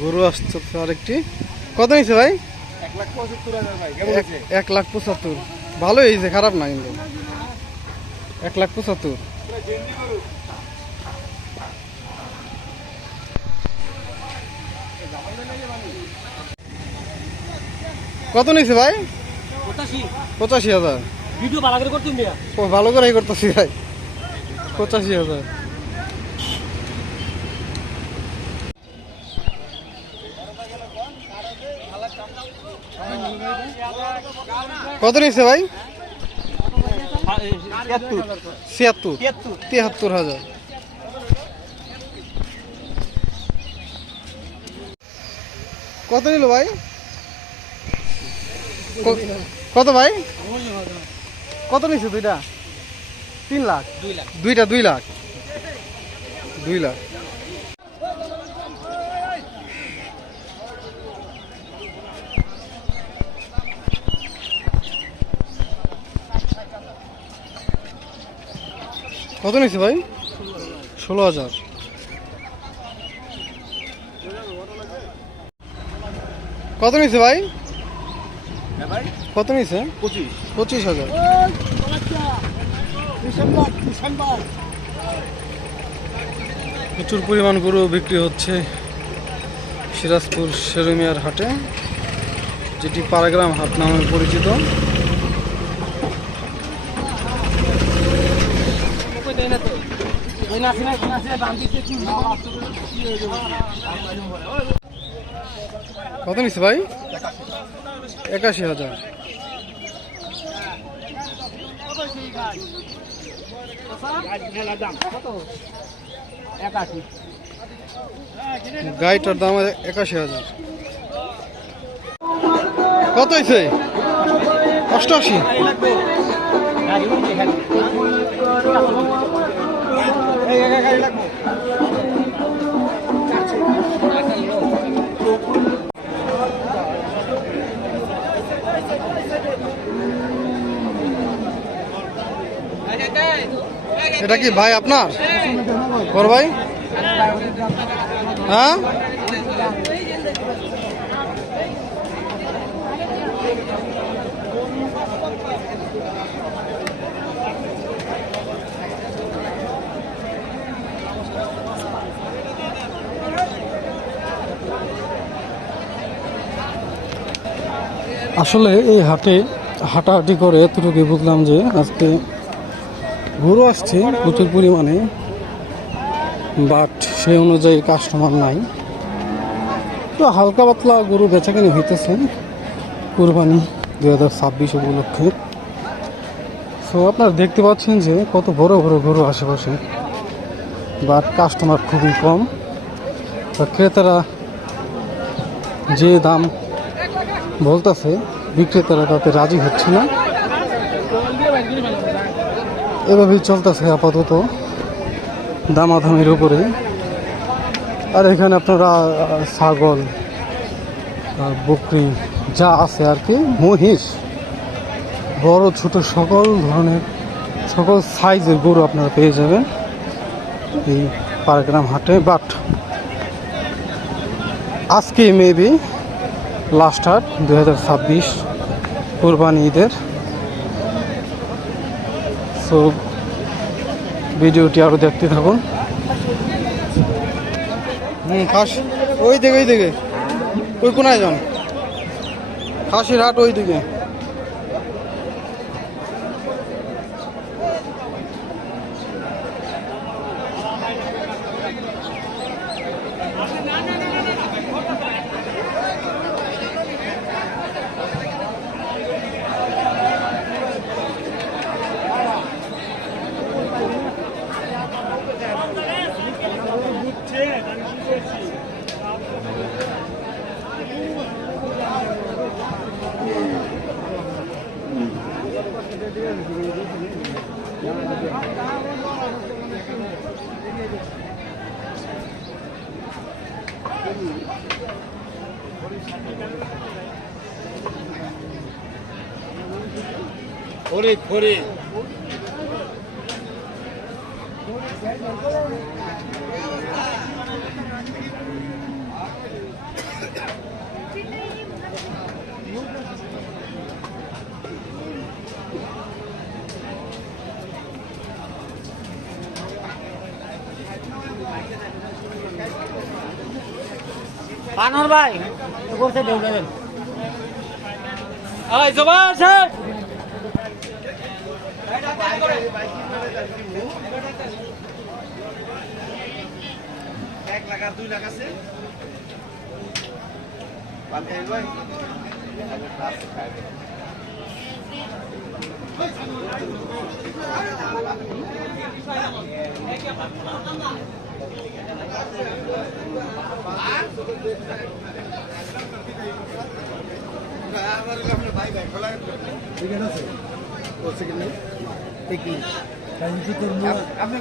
গরু আসছে আরেকটি। কত নিচ্ছে ভাই? 1,75,000 ভাই। 1,75,000। ভালো হয়েছে, খারাপ না কিন্তু। 1,75,000। কত নিচ্ছে ভাই? 85,000। ভিডিও ভালো করে করতেন দিয়া। ও ভালো করেই করতেছি ভাই। 85,000। কত নিচ্ছে ভাই? 73,000। কত নিল ভাই? কত ভাই? কত নিচ্ছে দুইটা? 3 লাখ। দুইটা 2 লাখ। 2 লাখ। কত নিচ্ছে ভাই? 16,000। কত নিচ্ছে ভাই? কত নিচ্ছে? 25,000। প্রচুর পরিমাণ গরু বিক্রি হচ্ছে সিরাজপুর শেরুমিয়ার হাটে, যেটি পাড়াগ্রাম হাট নামে পরিচিত। কত নিচ্ছে ভাই? 81,000। গাইটার দাম 81,000। কত হয়েছে? 88। এটা কি ভাই আপনার? বড় ভাই? হ্যাঁ, আসলে এই হাটে হাঁটাহাঁটি করে এতটুকু বুঝলাম যে আজকে গরু আসছে প্রচুর পরিমাণে, বাট সেই অনুযায়ী কাস্টমার নাই। তো হালকা পাতলা গরু বেচাকেনি হইতেছে কুরবানি 2026 উপলক্ষে। সো আপনারা দেখতে পাচ্ছেন যে কত বড় বড় গরু আশেপাশে, বাট কাস্টমার খুবই কম। ক্রেতারা যে দাম বলতেছে বিক্রেতারা তাতে রাজি হচ্ছে না। এভাবেই চলতেছে আপাতত দামাদামির উপরে। আর এখানে আপনারা ছাগল, বকরি যা আছে আর কি, মহিষ, বড় ছোট সকল ধরনের সকল সাইজের গরু আপনারা পেয়ে যাবেন এই পাড়াগ্রাম হাটে। বাট আজকে মেবি লাস্ট হাট 2026 কোরবানি ঈদের। সো ভিডিওটি আরও দেখতে থাকুন। খাস ওই দিকে ওই কোনায় যান, খাসির হাট ওই দিকে। ফরিদ পানর ভাই করছে দেউলেন এই জবান স্যার এক লাখ আর 2 লাখ আছে বাকি ভাই আপনি